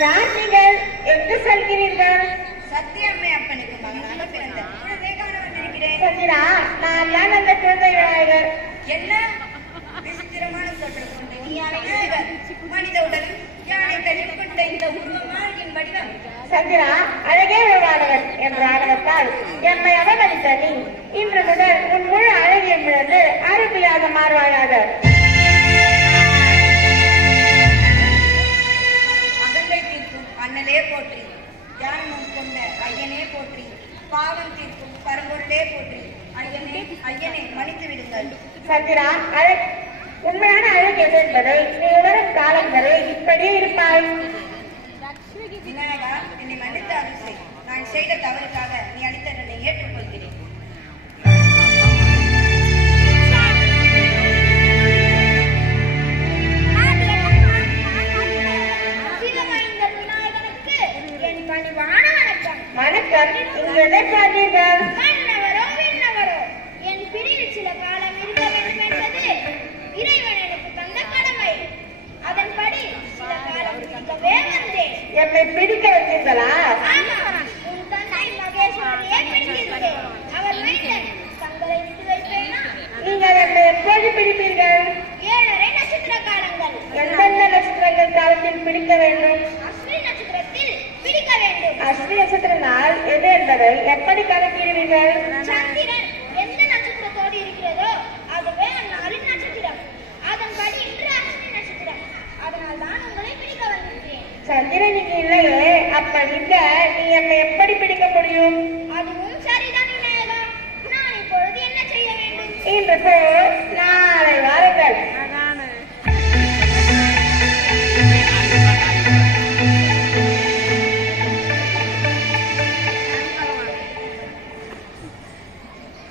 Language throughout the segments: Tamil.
யார் நீங்கள்? எங்கு செல்கிறீர்கள்? சத்தியம்மை அப்பனுக்கு மகனாக பிறந்த குழந்தை காண வந்திருக்கிறேன். சந்திரா, நான் தான் அந்த குழந்தை விநாயகர். என்ன விசித்திரமான தோற்றம் கொண்ட விநாயகர், மனித உடல் யானை தள்ளிக் கொண்ட இந்த உருவமாகின் வடிவம். சந்திரா, அழகே உருவானவன் என்ற ஆணவத்தால் எம்மை அவமதித்த நீ இன்று முதல் உன் முழு அழகிய பிறந்து அரபியாக மாறுவாயாக. அகங்கை தீர்க்கும் அண்ணலே போற்றி, ஞானமும் கொண்ட ஐயனே போற்றி, பாவம் தீர்க்கும் பரம்பொருளே போற்றி. ஐயனே ஐயனே மன்னித்து விடுங்கள். சந்திரா, உண்மையான அழகு எது என்பதை நீ உணரும் காலம் வரை இப்படியே இருப்பாய். விநாயகா, என்னை மன்னித்து அருள் செய். நான் செய்த தவறுக்காக நீ அளித்த என்னை ஏற்றுக்கொள்கிறேன். வணக்கம். இங்கு எதை பார்த்தீர்கள்? என் பிடியில் சில காலம் இருக்க வேண்டும் என்பது இறைவன் எனக்கு தந்த கடமை. அதன்படி சில காலம் இருக்கவே வந்தேன். எம்மை பிடிக்க வந்தீர்களா? உன் தந்தை மகேஸ்வரியை பிடித்திருந்தேன். அவர் மைந்தன் தங்களை விட்டு வைப்பேனா? நீங்கள் எம்மை எப்போது பிடிப்பீர்கள்? 7.5 நட்சத்திர காலங்கள். எந்தெந்த நட்சத்திரங்கள் காலத்தில் பிடிக்க வேண்டும்? அஸ்வினி நட்சத்திரத்தில் பிடிக்க வேண்டும். அஸ்வினி நட்சத்திர நாள் எது என்பதை எப்படி கணக்கிடுவீர்கள்? சந்திரன் எந்த நட்சத்திரத்தோடு இருக்கிறதோ அதுவே அந்நாளின் நட்சத்திரம். அதன்படி இன்று அஸ்வினி நட்சத்திரம். அதனால் தான் உங்களை பிடிக்க வந்திருக்கிறேன். சந்திரன் இங்கு இல்லையே, அப்ப நீ எம்மை எப்படி பிடிக்க முடியும்? அதுவும் சரிதான் விநாயகா. நான் இப்பொழுது என்ன செய்ய வேண்டும்? இன்று போல் நாளை வாருங்கள்.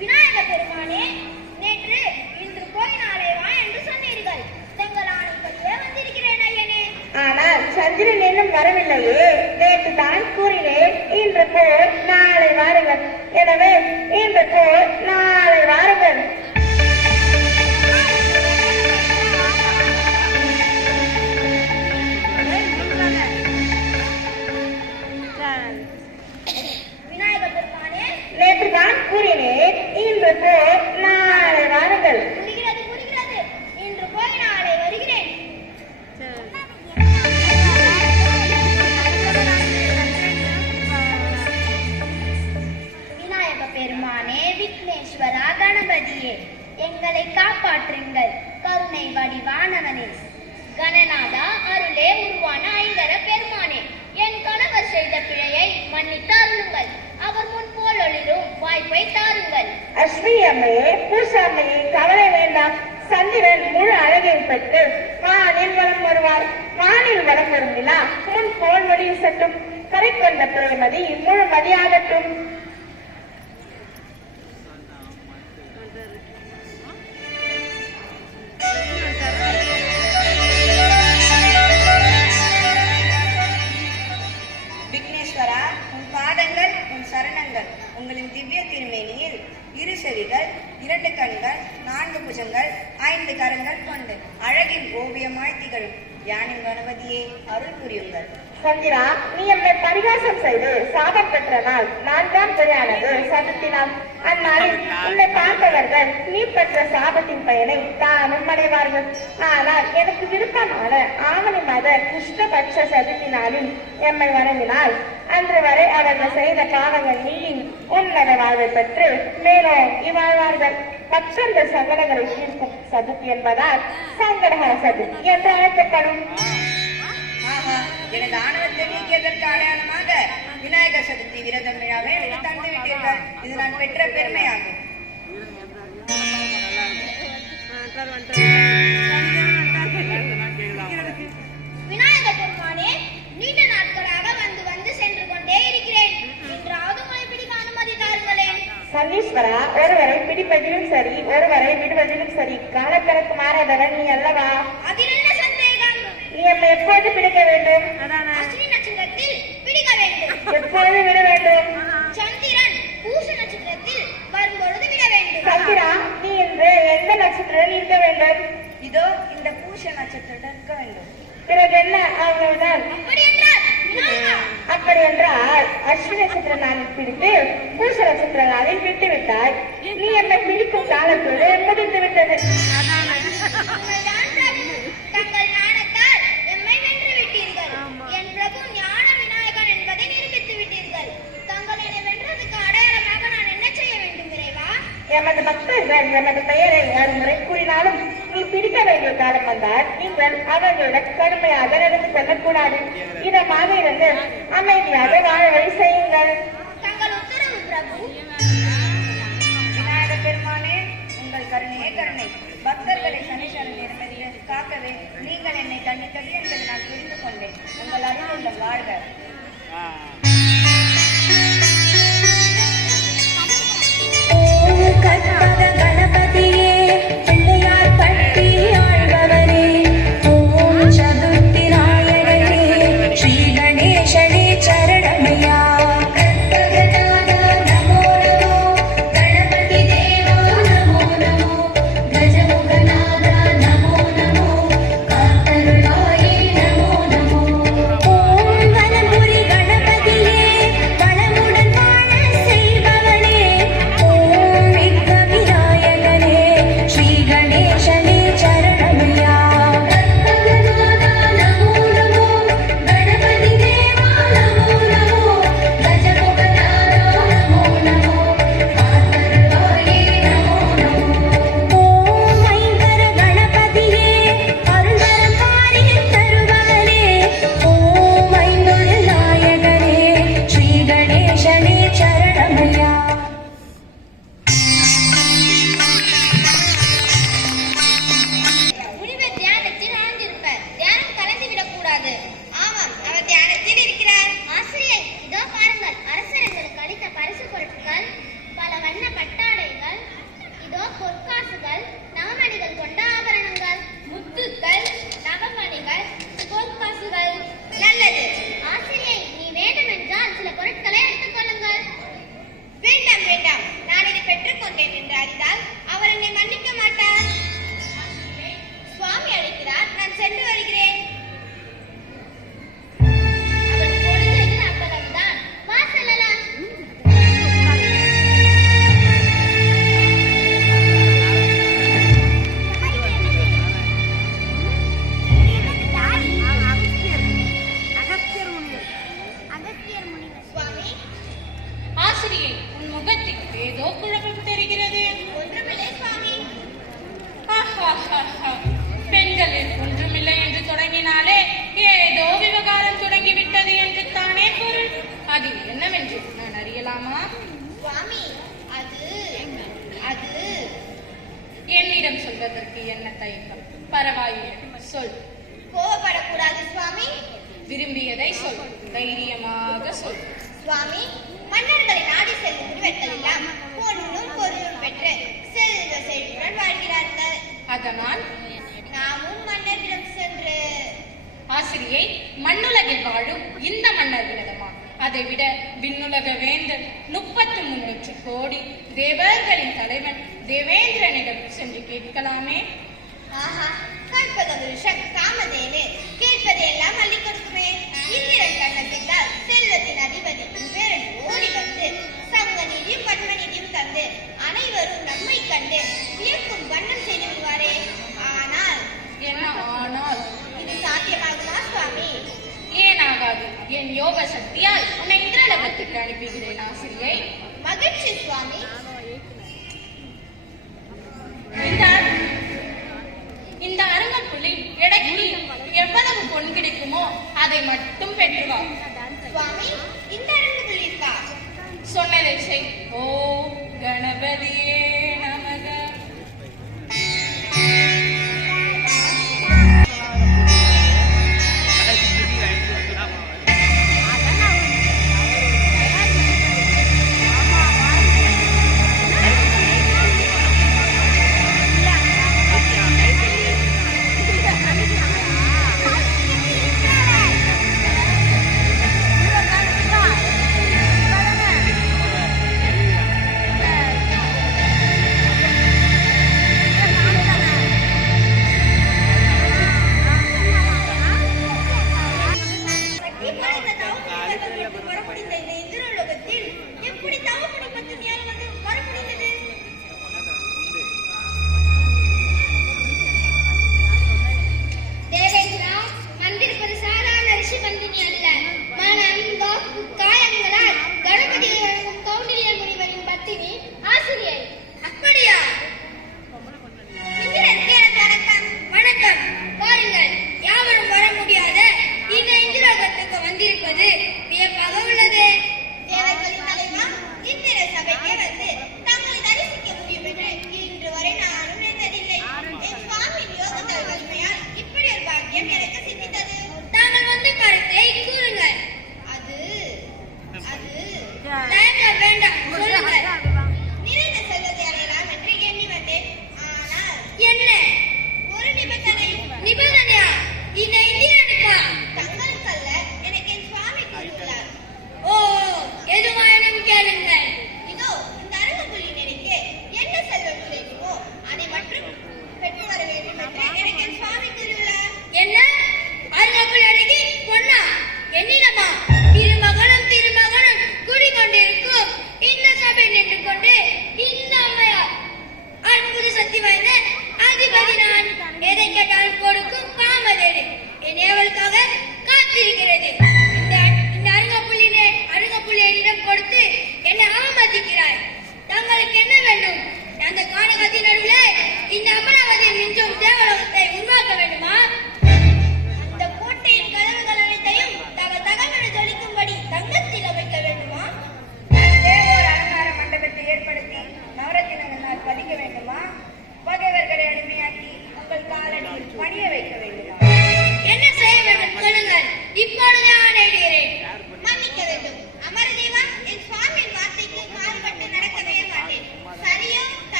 விநாயக பெருமானே, நேற்று இன்று போய் நாளை வா என்று சொன்னீர்கள். தங்கள் ஆணைப்படியே வந்திருக்கிறேன் ஐயனே. ஆனால் சந்திரன் இன்னும் வரவில்லையே. நேற்று தான் கூறினேன் இன்று போல் நாளை வாருங்கள். எனவே இன்று போல் நாளை வாருங்கள். விநாயக பெருமானே, நேற்று தான் கூறினேன் இன்று போல் நாளை வாருங்கள். புரிகிறது புரிகிறது. இன்று போய் நாளை வருகிறேன். விநாயக பெருமானே, விக்னேஸ்வரா, கணபதியே, எங்களை காப்பாற்றுங்கள். கருணை வடிவானவனே, கணநாதா, அருளே உருவான ஐங்கர பெருமானே, என் கணவர் செய்த பிழையை மன்னித்து அருளுங்கள். அவர் முன் போலொளிரும் வாய்ப்பை தாருங்கள். அஸ்வினி அம்மையே, பூசாமையே, கவலை வேண்டாம். சந்திரன் முழு அழகையும் பெற்று வானில் வலம் வருவார். வானில் வலம் வரும் நிலா முன் போல் வழி சட்டும். கரை கொண்ட பிரேமதி முழு மதியாகட்டும். விக்னேஸ்வரா, உன் பாதங்கள் உன் சரணங்கள். உங்களின் திவ்ய திருமேனியில் 2 செவிகள், 2 கண்கள், 4 புஜங்கள், 5 கரங்கள் கொண்டு அழகின் ஓவியமாய் திகழும் யானின் கணபதியே, அருள் புரியுங்கள். சந்திரா, நீ எம்மை பரிகாசம் செய்து சாபம் பெற்ற நாள் 4ஆம் பிறையானது சதுர்த்தினால். அந்நாளில் உன்னை பார்த்தவர்கள் நீ பெற்ற சாபத்தின் பயனை தானும் அடைவார்கள். ஆனால் எனக்கு விருப்பமான ஆவணி மாத கிருஷ்ணபட்ச சதுர்த்தி நாளில் எம்மை வணங்கினால் அன்று வரை அவர்கள் செய்த பாவங்கள் நீங்கி உன்னத வாழ்வை பெற்று மேலோங்கி வாழ்வார்கள். பக்தர்கள் சங்கடங்களை தீர்க்கும் சதுர்த்தி என்பதால் சங்கடஹர சதுர்த்தி என்று அழைக்கப்படும். ஆஹா, எனது ஆணவத்தை நீக்கியதற்கு அடையாளமாக விநாயகர் சதுர்த்தி விரதம் விழாவை எனக்கு தந்து விட்டீர்கள். இது நான் பெற்ற பெருமையாகும். விநாயக பெருமானே, நீண்ட நாட்களாக வந்து வந்து சென்று கொண்டே இருக்கிறேன். இன்றாவது உங்களை பிடிக்க அனுமதி தாருங்களேன். சனீஸ்வரா, ஒருவரை பிடிப்பதிலும் சரி ஒருவரை விடுவதிலும் சரி காலக்கணக்கு மாறாதவன் நீ அல்லவா? அதில் என்ன சந்தேகம்? நீ எம்மை எப்போது பிடிக்க வேண்டும்? அஸ்வினி நட்சத்திரத்தில் பிடிக்க வேண்டும். எப்போது விட வேண்டும்? சந்திரன் பூச நட்சத்திரத்தில் வரும்பொழுது விட வேண்டும். சந்திரா, நீ இன்று எந்த நட்சத்திரத்தில் இருக்க வேண்டும்? இதோ இந்த பூஷ நட்சத்திரத்தில் இருக்க வேண்டும். பிறகு என்ன? அவ்வளவுதான். அப்படி என்றால் அப்படி என்றால் அஸ்வினி நட்சத்திர நாளில் பிடித்து பூச நட்சத்திர நாளில் விட்டு விட்டாய். நீ என்னை பிடிக்கும் காலத்தோடு முடிந்து விட்டது. உண்மைதான் பிரபு. தங்கள் ஞானத்தால் எம்மை வென்று விட்டீர்கள். என் பிரபு ஞான விநாயகன் என்பதை நிரூபித்து விட்டீர்கள். தங்கள் என்னை வென்றதுக்கு அடையாளமாக நான் என்ன செய்ய வேண்டும் இறைவா? எமது பக்தர்கள் எமது பெயரை மறுமுறை கூறினாலும் நீ பிடிக்க வேண்டிய காலம் வந்தால் நீங்கள் அவர்களுடன் கடுமையாக நடந்து கொள்ளக்கூடாது. இதமாக இருந்து அமைதியாக வாழ வழி செய்யுங்கள். தங்கள் உத்தரவு பிரபு. விநாயக பெருமானே, உங்கள் கருணையே கருணை. பக்தர்களை சனீஸ்வரன் நிம்மதியை காக்கவே நீங்கள் என்னை கண்டித்தது என்பதை நான் புரிந்து கொண்டேன். உங்கள் அருள் வாழ்க. கற்பக கணபதியே பிள்ளையார் பட்டி ஆழ்பவரே ஓம் சதுர்த்தி நாயகனே ஸ்ரீ கணேசனே சரணமையா கற்பகநாதா நமோ நமோ கணபதி தேவா நமோ நமோ கஜமுகநாதா நமோ நமோ காத்தருளாயே நமோ நமோ ஓம் வனபுரி கணபதியே வளமுடன் வாழ செய்பவனே ஓம் விக்ன விநாயகனே ஸ்ரீ கணேசனே சரணமையா கற்பகநாதா நமோ நமோ கணபதி தேவா நமோ நமோ கஜமுகநாதா நமோ நமோ காத்தருளாயே நமோ நமோ ஓம் ஐங்கர கணபதியே அருள்வரம் காரியம் தருபவனே ஓம் ஐந்தொரு நாயகனே ஸ்ரீ கணேசனே சரணமையா முனிவர் தியானத்தில் ஆழ்ந்திருப்பார். தியானம் கலந்து விடக்கூடாது. ஆமாம், அவர் தியானத்தில் இருக்கிறார். ஆசிரியை, இதோ பாருங்கள். அரசர் எங்களுக்கு அளித்த பரிசு பொருட்கள் பல வண்ண பட்டாடைகள், இதோ பொற்காசுகள், நவமணிகள் கொண்ட ஆபரணங்கள், முத்துக்கள், நவமணிகள், பொற்காசுகள். நல்லது. ஆசிரியை, நீ வேண்டுமென்றால் சில பொருட்களை எடுத்துக் கொள்ளுங்கள். வேண்டாம் வேண்டாம், நான் இதை பெற்றுக்கொண்டேன் என்று அறிந்தால் அவர் என்னை மன்னிக்க மாட்டார். சுவாமி அழைக்கிறார், நான் சென்று வருகிறேன். அவன் கொடுத்தது அவ்வளவுதான். வா செல்லலாம். சுவாமி, ஆசிரியை, உன் முகத்தில் ஏதோ குழப்பம் தெரிகிறது. ஒன்றுமில்லை சுவாமி. ஆஹாஹாஹா. பெண்களில் ஒன்றுமில்லை என்று தொடங்கினாலே ஏதோ விவகாரம் தொடங்கிவிட்டது என்று தானே பொருள். அது என்னவென்று நான் அறியலாமா? சுவாமி, அது என்னிடம் சொல்வதற்கு என்ன தயக்கம்? பரவாயில்லை, சொல். கோபப்படக்கூடாது சுவாமி. விரும்பியதை சொல், தைரியமாக சொல். சுவாமி, மன்னர்களை நாடி செல்லும் முனிவர்கள் எல்லாம் பொன்னும் பொருளும் பெற்று செல்வ செழிப்புடன் வாழ்கிறார்கள். அதனால் நாமும் மன்னர்களிடம் சென்று ஆசிரியை, மண்ணுலகில் வாழும் இந்த மன்னர்களிடமா? அதைவிட விண்ணுலக வேந்தர் 33 கோடி தேவர்களின் தலைவன் தேவேந்திரனிடம் சென்று கேட்கலாமே. ஆஹா, கற்பக விருஷம் காமதேனு கேட்பதையெல்லாம் அள்ளி கொடுக்குமே. இந்திரன் கண்ணத்திட்டால் செல்வத்தின் அதிபதி குபேரன் ஓடி வந்து சங்க நிதியும் பத்ம நிதியும் தந்து அனைவரும் நம்மை கண்டு வியக்கும் வண்ணம் செய்து விடுவாரே. ஆனால் என்ன ஆனால்? இது சாத்தியமாகுமா சுவாமி? ஏனாகாது. என் யோக சக்தியால் உன்னை இந்திரலோகத்துக்கு அனுப்புகிறேன் ஆசிரியை. மகிழ்ச்சி சுவாமி. இந்த அரங்கப்புள்ளில் எடைக்கு எவ்வளவு பொன் கிடைக்குமோ அதை மட்டும் பெற்று வா. சுவாமி, இந்த அரங்குகள் இருக்கா? சொன்னதை செய். ஓ கணபதியே நமக.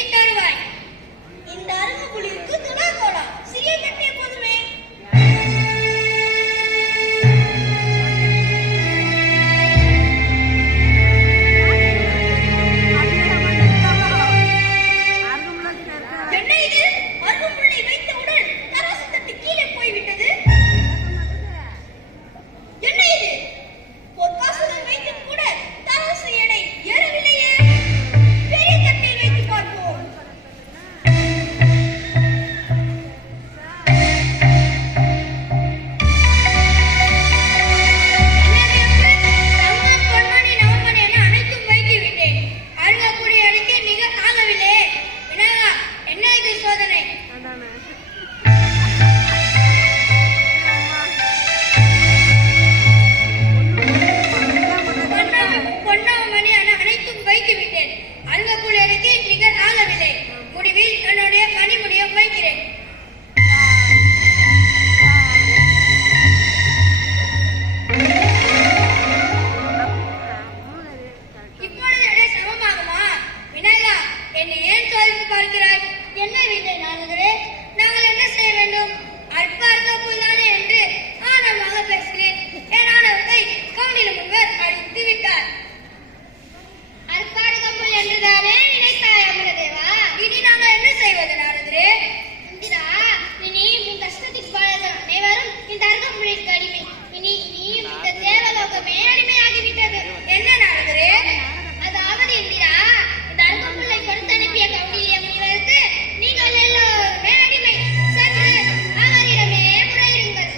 கட்டி தருவாய். இந்த அருகம்புலிக்கு துணை போடா, சிறிய கட்டிய போதுமே. என்ன இது? அருகம்புல்லை வைத்தவுடன் தராசு தட்டு கீழே போய்விட்டது. என்ன இது? பொற்காசுகள் வைத்து கூட தராசு எடை ஏறவில்லையே. பெரிய தட்டில் வைத்து பார்ப்போம். தங்கம், பொன்மணி, நவமணி என அனைத்தும் வைத்து விட்டேன். அருகக்கூடிய அடிக்க நிகர் ஆகவில்லை. விநாயகா, என்ன இது சோதனை? பொன்னமணி என அனைத்தும் வைத்து விட்டேன். அருகக்கூடிய அடிக்க நிகர் ஆகவில்லை. முடிவில் என்னுடைய மணிமுடியை வைக்கிறேன். இப்பொழுது எடை சமமாகுமா? விநாயகா, என்னை ஏன் சோதித்து பார்க்கிறாய்? என்ன விதை நானுகிறே? நாங்கள் என்ன செய்ய வேண்டும்? அற்ப அர்த்தப்புல் தானே என்று ஆணவமாக பேசுகிறேன். என் ஆணவத்தை கவுனில முன்வர் அடித்து விட்டார். அற்பாடுகம்புல் என்றுதானே நினைத்தாய் அமரதேவா? இனி நாங்கள் என்ன செய்வது நாரதரே? இந்திரா, இனி உன் கஷ்டத்திற்கு பாழர்கள் அனைவரும் இந்த அருகம்புலிற்கு அடிமை. இனி நீயும் இந்த தேவலோகமே அடிமையாகிவிட்டது. என்ன நாரதரே? அதாவது இந்திரா, இந்த அருகம்புல்லை கொடுத்து அனுப்பிய கவுனிய முனிவருக்கு நீங்கள் எல்லோருமே அடிமை. சற்று அவரிடமே முறையிடுங்கள்.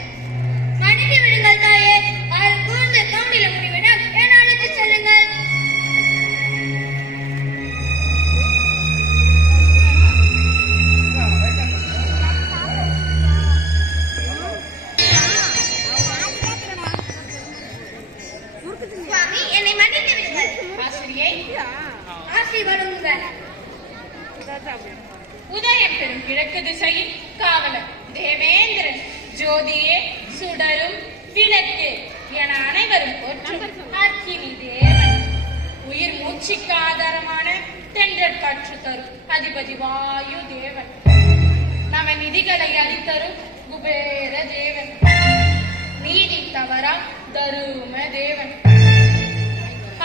மன்னித்து விடுங்கள் தாயே. அவர் கூர்ந்து கவுனில முனிவிடம் என அழைத்து செல்லுங்கள். சுவாமி, என்னை மன்னித்து விடுங்கள். ஆசிரியை, ஆசை வழங்குங்கள். உதயம் பெறும் கிழக்கு திசையில் காவலர் தேவேந்திரன், ஜோதியே, சுடரும் விளக்கு என அனைவரும் போற்றும் அக்கினி தேவன், உயிர் மூச்சுக்கு ஆதாரமான தென்றற் காற்று தரும் அதிபதி வாயு தேவன், நவ நிதிகளை அளித்தரும் குபேர தேவன், நீதி தவறா தரும தேவன்.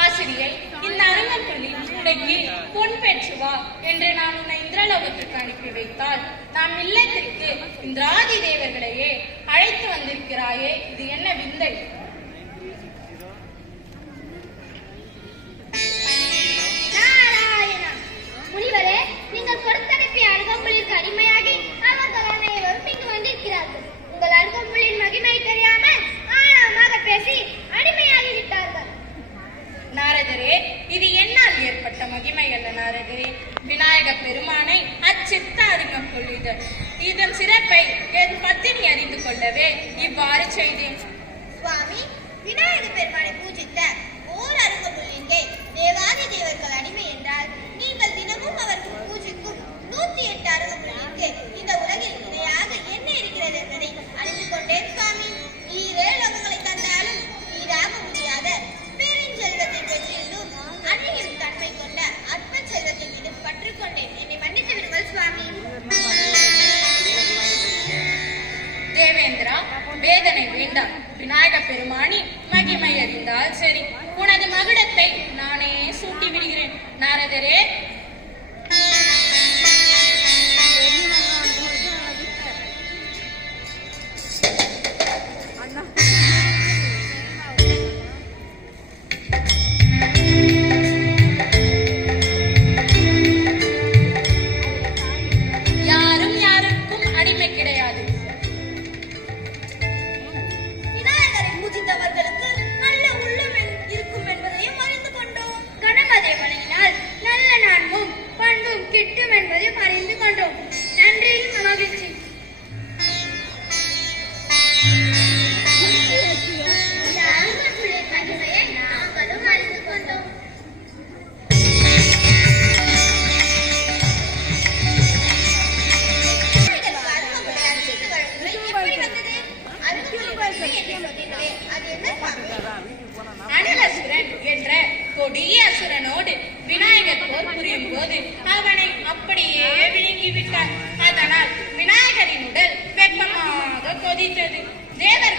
ஆசிரியை, இந்த அருகம்புல்லி உடைக்கு பொன் பெற்று வா என்று நான் உன்னை இந்திரலோகத்திற்கு அனுப்பி வைத்தால் நாம் இல்லத்திற்கு இந்திராதி தேவர்களையே அழைத்து வந்திருக்கிறாயே, இது என்ன விந்தை? நாராயணா, முனிவரே, நீங்கள் கொடுத்தனுப்பிய அருகம்புலிற்கு அடிமையாகி அவர்கள் அனைவரும் இங்கு வந்திருக்கிறார்கள். உங்கள் அருகம்புலின் மகிமை தெரியாமல் ஆழமாக பேசி அடிமையாகி விட்டார்கள். நாரதரே, இது என்னால் ஏற்பட்ட மகிமை அல்ல நாரதரே. விநாயக பெருமானை அச்சித்த அருகம்புல்லிதழ் இதன் சிறப்பை என் பத்தினி அறிந்து கொள்ளவே இவ்வாறு செய்தேன். சுவாமி, விநாயக பெருமானை பூஜித்த ஓர் அருகம்புல்லிங்கே தேவாதி தேவர்கள் அடிமை என்றால் நீங்கள் தினமும் அவருக்கு பூஜிக்கும் 108 அருகம்புல்லிங்கே இந்த உலகில் இணையாக என்ன இருக்கிறது என்பதை அறிந்து கொண்டேன் சுவாமி. ஈரே லோகங்களை தந்தாலும் ஈடாக முடியாத பெருஞ்செல்வத்தை பெற்றிருந்தும் அழியும் தன்மை கொண்ட அற்ப செல்வத்தின் மீது பற்றுக்கொண்டேன். என்னை மன்னித்து விடுங்கள் சுவாமி. தேவேந்திரா, வேதனை வேண்டாம். விநாயக பெருமானி மகிமை அறிந்தால் சரி. உனது மகுடத்தை நானே சூட்டி விடுகிறேன். நாரதரே, யாரும் யாருக்கும் அடிமை கிடையாது. விநாயகரை பூஜித்தவர்களுக்கு நல்ல உள்ளம்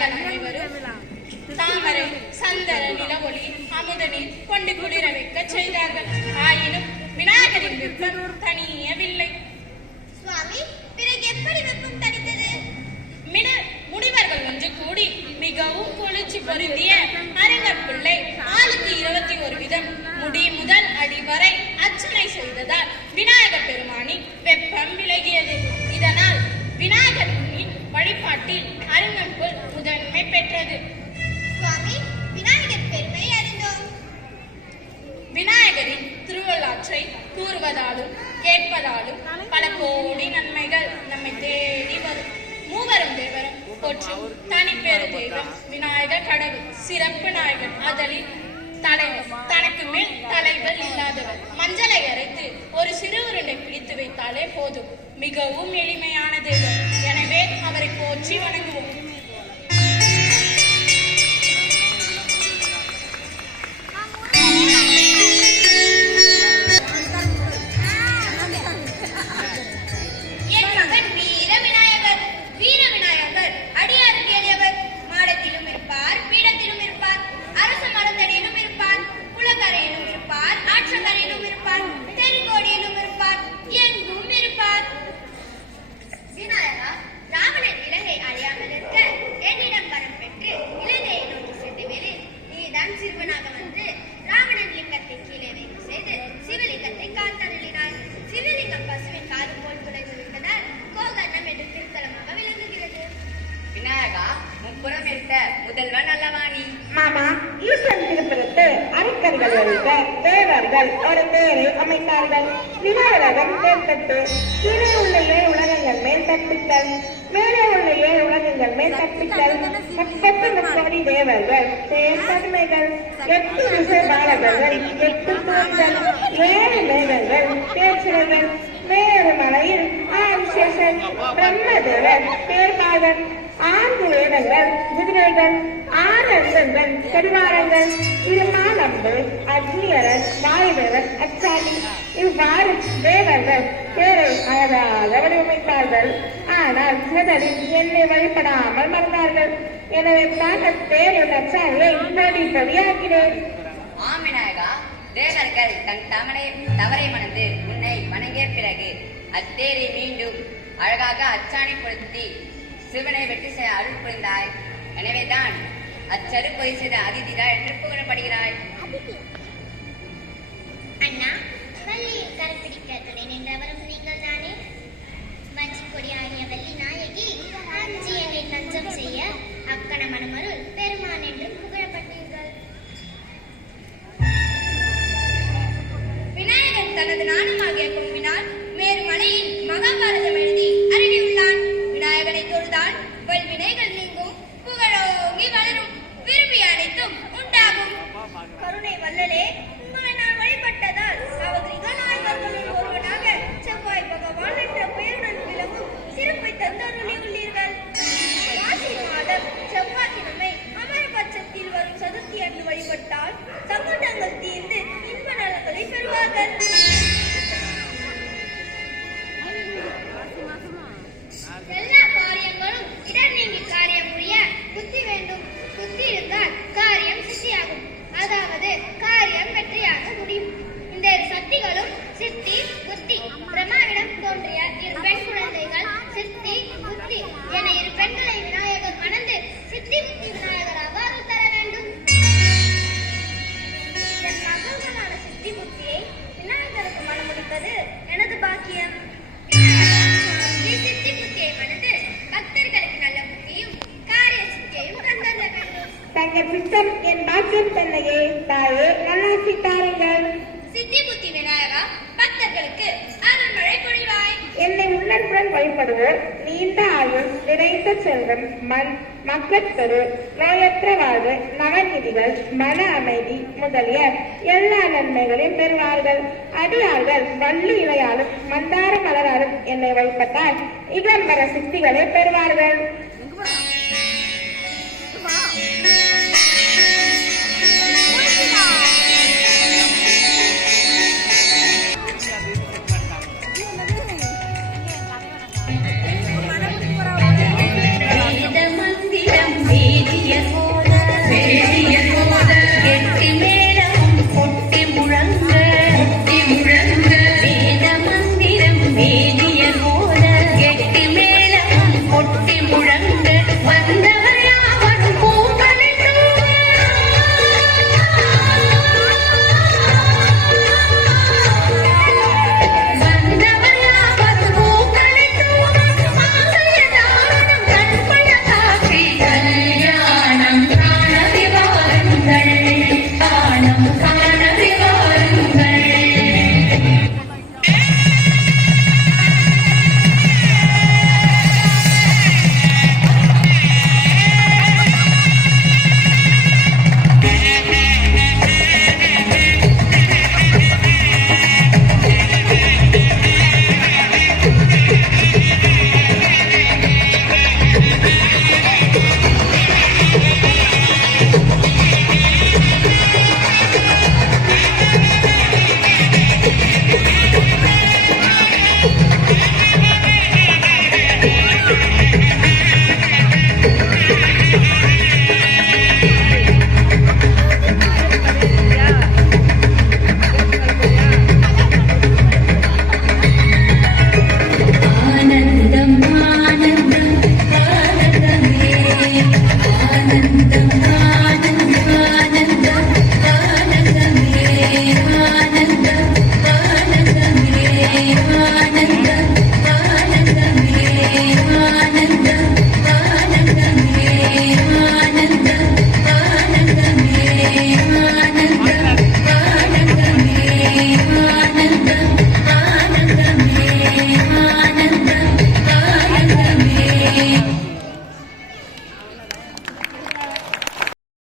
அடியார்கள் அனைவரும் தாமரை சந்தர நிலவொளி அமுத நீர் கொண்டு குளிர வைக்க செய்தார்கள். ஆயினும் விநாயகரின் வெப்பம் தனியவில்லை. சுவாமி, பிறகு எப்படி வெப்பம் தணித்தது? முனிவர்கள் ஒன்று கூடி மிகவும் குளிர்ச்சி பொருந்திய அரங்கப்பிள்ளை ஆளுக்கு 21 விதம் முடி முதல் அடி வரை அர்ச்சனை செய்ததால் விநாயகர் பெருமானின் வெப்பம் விலகியது. இதனால் விநாயகரின் வழிபாட்டில் அருங்கம்புல் முதன்மை பெற்றது. சுவாமி, விநாயகர் பெருமை அறிந்தோம். விநாயகரின் திருவள்ளாற்றை கூறுவதாலும் கேட்பதாலும் பல கோடி நன்மைகள் நம்மை தேடி வரும். மூவரும் தேவரும் போற்றும் தனிப்பெரு தெய்வம் விநாயகர் கடவுள். சிறப்பு நாயகன் அதலில் தலைவர், தனக்கு மேல் தலைவர் இல்லாதவர். மஞ்சளை அரைத்து ஒரு சிறு உருண்டை பிடித்து வைத்தாலே போதும். மிகவும் எளிமையான தெய்வம். எனவே அவரை போற்றி வணங்குவோம். முதல்வன் அல்லவாணி. மாமா, ஈஸ்வரன் திருப்பதற்கு அரக்கர்கள் வைத்த தேவர்கள் ஒரு தேரை அமைத்தார்கள். விநாயகன் தேர்தட்டு கீழே உள்ள 7 உலகங்கள் மேல் தப்பித்தல், மேலே உள்ள 7 உலகங்கள் மேல் தப்பித்தல். 33 தேவர்கள் தேர் பதுமைகள், 8 விசை பாலகர்கள் 8 தூண்கள், 7 மேகங்கள் தேர் சிலைகள். மேரு மலையில் ஆதிசேஷன் பிரம்மதேவர் தேர்பாகன், 4 வேதங்கள் குதிரைகள், 6 அங்கங்கள் கடிவாரங்கள், இருமானம்பு அக்னியரன் வாயுதேவன் அச்சாலி. இவ்வாறு தேவர்கள் தேரை அழகாக வடிவமைத்தார்கள். ஆனால் முதலில் என்னை வழிபடாமல் மறந்தார்கள். எனவே தாக்க தேரின் அச்சாலியை பொடியாக்கினேன். ஆம் விநாயகா, தேவர்கள் தன் தவறை மணந்து உன்னை வணங்கிய பிறகு அத்தேரை மீண்டும் அழகாக அச்சாணி பொருத்தி சிவனை வெற்றி செய்ய அருள் புரிந்தாய். எனவேதான் அச்சரு பொய் செய்த அதிதிரா என்று புகழப்படுகிறாய். அண்ணா, வள்ளியை கருப்பிடிக்க துணை நின்றவரும் நீங்கள் தானே? வஞ்சிக்கொடி ஆகிய வள்ளி நாயகி அஞ்சி என்னை தஞ்சம் செய்ய அக்கண மனமருள் பெருமான் என்று புகழப்பட்டீர்கள். விநாயகன் தனது நாணமாகிய கொம்பினால் மேரு மலையில் மகாபாரதம் எழுதி அருளியுள்ளான். விநாயகனை தொழுதால் வல்வினைகள் நீங்கும், புகழோங்கி வளரும், விரும்பிய அனைத்தும் உண்டாகும். கருணை வல்லலே, உங்களை நான் வழிபட்டதால் அவகிரிக நாயகர்களுள் ஒருவனாக செவ்வாய் பகவான் என்ற பெயருடன் விளங்கும் சிறப்பை தந்தருளி உள்ளீர்கள். மாசி மாதம் செவ்வாய்க்கிழமை அமரபட்சத்தில் வரும் சதுர்த்தி அன்று வழிபட்டால் சங்கடங்கள் தீர்ந்து இன்ப நலங்களை பெறுவார்கள். எல்லா காரியங்களும் இடர் நீங்கி காரியம் முடிய புத்தி வேண்டும். புத்தி இருந்தால் காரியம் சித்தியாகும். அதாவது காரியம் வெற்றியாக முடியும். இந்த சக்திகளும் சித்தி புத்தி. பிரம்மாவிடம் தோன்றிய 2 பெண் குழந்தைகள் சித்தி புத்தி என 2 பெண்களை விநாயகர் மணந்து சித்தி புத்தி விநாயகராக அருள் தர வேண்டும். என் மகள்களான சித்தி புத்தியை விநாயகருக்கு மணமுடிப்பது எனது பாக்கியம். சித்தி புத்தியை மணந்து பக்தர்களுக்கு நல்ல புத்தியும் காரிய சித்தியையும் தந்தர வேண்டும். தங்கள் சித்தம் என் பாக்கியம் தன்னையே தாயே நல்லாசி தாருங்கள். சித்தி புத்தி விநாயகா, பக்தர்களுக்கு அருள்மழை பொழிவாய். என்னை உள்ளன்புடன் வழிபடுவோர் நீண்ட ஆயுள், நிறைந்த செல்வம், மக்கட்பெரு, நோயற்ற வாழ்வு, நவநிதிகள், மன அமைதி முதலிய எல்லா நன்மைகளையும் பெறுவார்கள். அடியார்கள் வள்ளி இலையாலும் மந்தார மலராலும் என்னை வழிபட்டால் இகம்பர சித்திகளை பெறுவார்கள்.